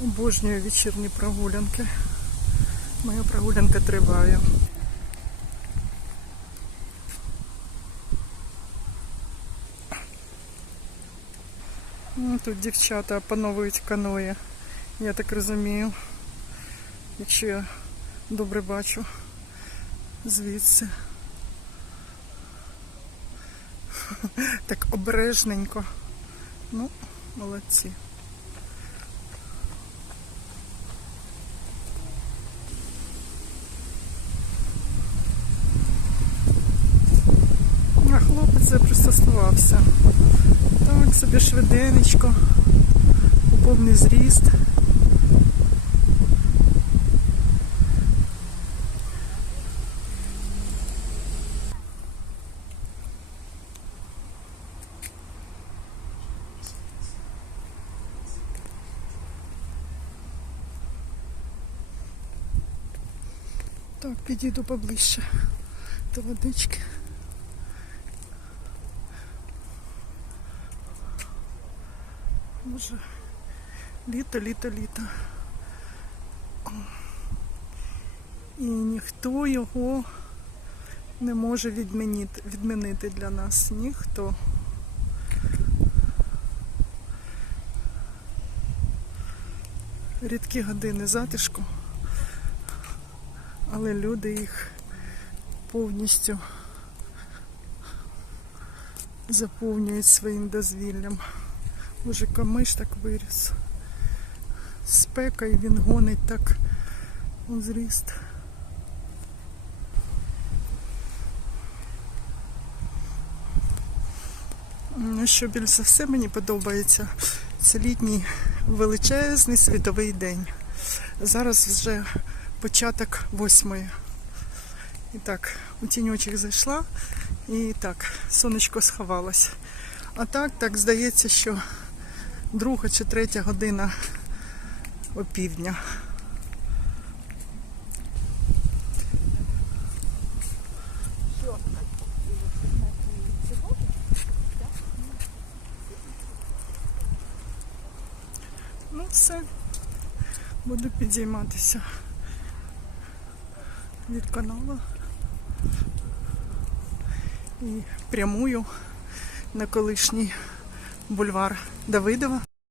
Обожнюю вечірні прогулянки. Моя прогулянка триває. Ну, Тут дівчата опановують каноє. Я так розумію. Якщо я добре бачу звідси. Так обережненько. Ну, молодці. А хлопець вже пристосувався. Так, собі швиденечко, у повний зріст. Так, підійду поближче до водички. Боже, літо, літо, літо. І ніхто його не може відмінити для нас. Ніхто. Рідкі години затишку, але люди їх повністю заповнюють своїм дозвіллям. Боже, камиш так виріс. Спека і він гонить так у зріст. Ну, що більше все мені подобається, це літній величезний світовий день. Зараз вже початок восьмої. І так, у тіньочок зайшла і так, сонечко сховалось. А так, так здається, що друга чи третя година опівдня. Ну все, буду підійматися від каналу і прямую на колишній бульвар Давидова.